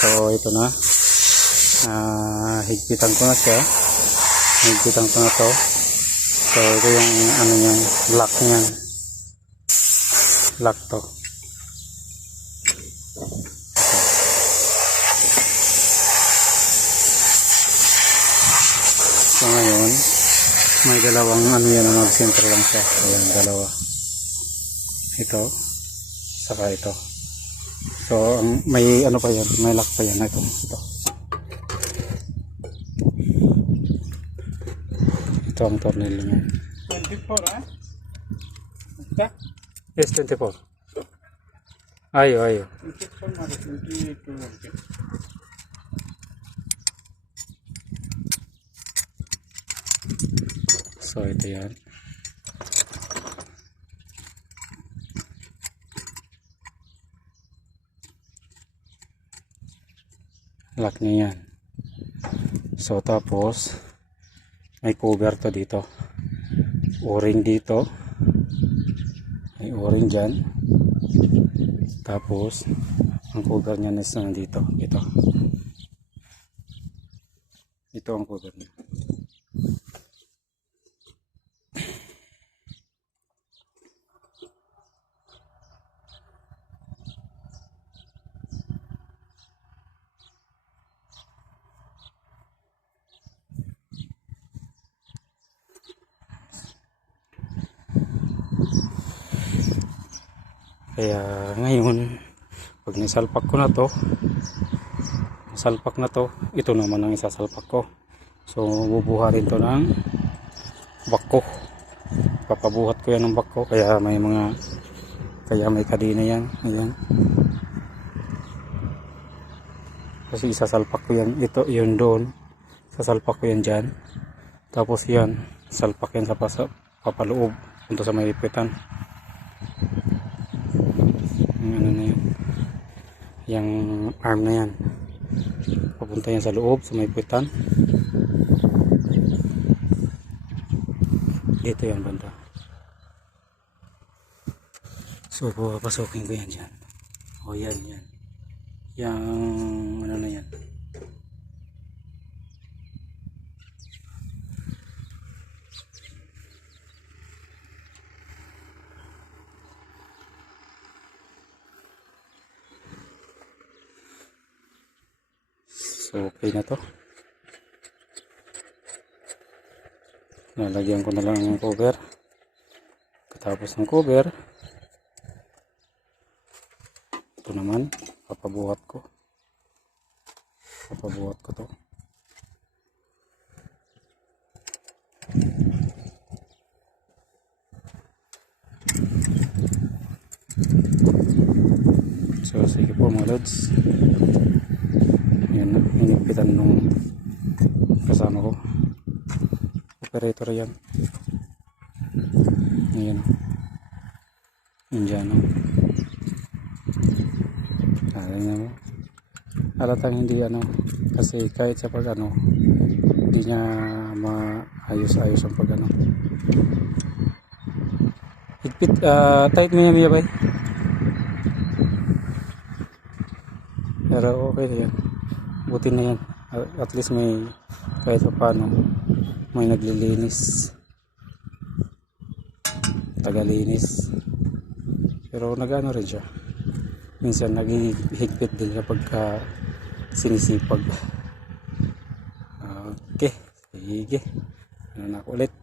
So ito na, higpitan ko na siya, higpitan ko na to. So ito yung ano yung lock niyan, lock to. So ngayon may dalawang ano yan na mag-center lang siya. Ayan, dalawa, ito saka ito. So may ano pa yan, may lock pa yan. Ito ang tornilyo niya. 24 ah? Esta? Yes, 24. Ayo 24 más 22 okay. So ito yan. Lock niya yan. So tapos may cover to dito, o-ring dito, may o-ring dyan, tapos ang cover niya nandito. Ito ang cover niya. Kaya ngayon pag nasalpak ko na to, ito naman ang isasalpak ko. So bubuharin to ng bako, papabuhat ko yan ng bako. Kaya may kadena yan. Ayan, kasi isasalpak ko yan, ito yun doon, sasalpak ko yan dyan, tapos yan salpak yan sa papaloob punta sa may ipitan. Ano na yan, yung arm na yan papunta yan sa loob sa may ipitan. Dito yan banda. So papasukin ko yan dyan. O yan yung ano na yan. So okay na to. Lalagyan ko na lang ng cover. Katapos ng cover, ito naman papabuhat ko to. So sige po mga lods, yun, hinigpitan nung kasama ko, operator yan. Ayan, Indiano. Ayan mo, halatang hindi ano, kasi kahit sa pag ano, hindi niya maayos-ayos ang pag ano. Higpit, tight mo niya bay. Pero okay na yan, buti na yan. At least may kahit pa paano may naglilinis, tagalinis. Pero nagano rin siya, minsan naghihigpit din kapag sinisipag. Okay, sige, ano na ulit.